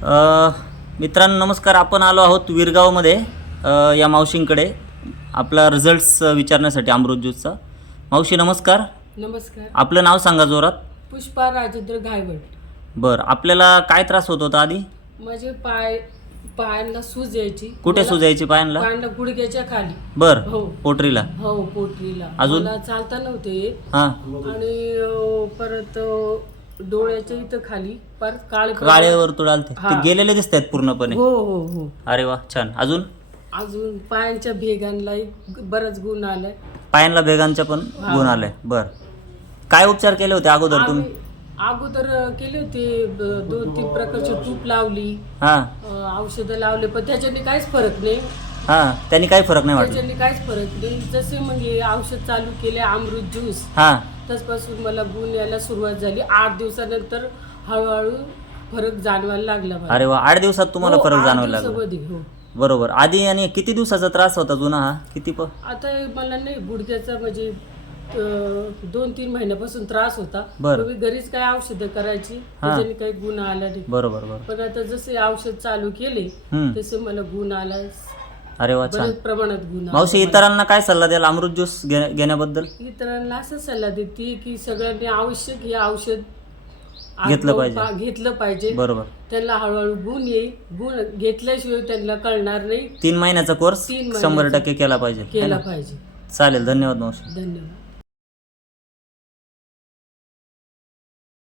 मित्रांनो नमस्कार. आपण आलो आहोत विरगावमध्ये या मावशींकडे आपला रिझल्ट्स विचारण्यासाठी अमृत ज्यूसचा. मावशी नमस्कार. नमस्कार. आपलं नाव सांगा जोरात. पुष्पा राजेंद्र घायवळ. बरं, आपल्याला काय त्रास होत होता आधी? माझे पायांना सूज यायची. कुठे सूज यायची? पायांना गुडघ्याच्या खाली. बर, हो. पोटरीला? हो, पोटरीला. अजून? मला चालता नव्हते येत. हां. आणि परत डोळ्याच्या इथं खाली परत काळे वर्तुळ आलते, ते गेलेले दिसत आहेत पूर्णपणे. हो हो हो. अरे वा, छान. अजून पायांच्या भेगांनाही बराच गुण आलाय. पायांना भेगांच्या पण गुण आले. बर, काय उपचार केले होते अगोदर तुम्ही? अगोदर केले होते 2-3 प्रकारची टूप लावली, औषधं लावले, पण त्याच्याने काहीच फरक नाही. त्यांनी काही फरक नाही वाटत? त्याच्याने काहीच फरक नाही. जसे मग हे औषध चालू केले अमृत ज्यूस, तसपासून मला गुण यायला सुरुवात झाली. 8 दिवसानंतर हळूहळू फरक जाणवायला लागला. अरे वा, 8 दिवसात तुम्हाला फरक जाणवायला लागला? हो. बरोबर. आधी आणि किती दिवसाचा त्रास होता जुना हा? किती आता मला नाही, गुडघ्याचा म्हणजे 2-3 महिन्यापासून त्रास होता. मी घरीच काय औषधं करायची, त्याच्याने काही गुण आला नाही. बरोबर. पण आता जसे औषध चालू केले तसे मला गुण आला. अरे वा, छान प्रमाणात गुण. मावशी, इतरांना काय सल्ला द्याल अमृत ज्यूस घेण्याबद्दल? इतरांना असं सल्ला देते की सगळ्यांनी आवश्यक हे औषध घेतलं पाहिजे. बरोबर. त्यांना हळूहळू गुण येईल. गुण घेतल्याशिवाय त्यांना कळणार नाही. 3 महिन्याचा कोर्स 100% केला पाहिजे. केला पाहिजे. चालेल. धन्यवाद मावशी. धन्यवाद.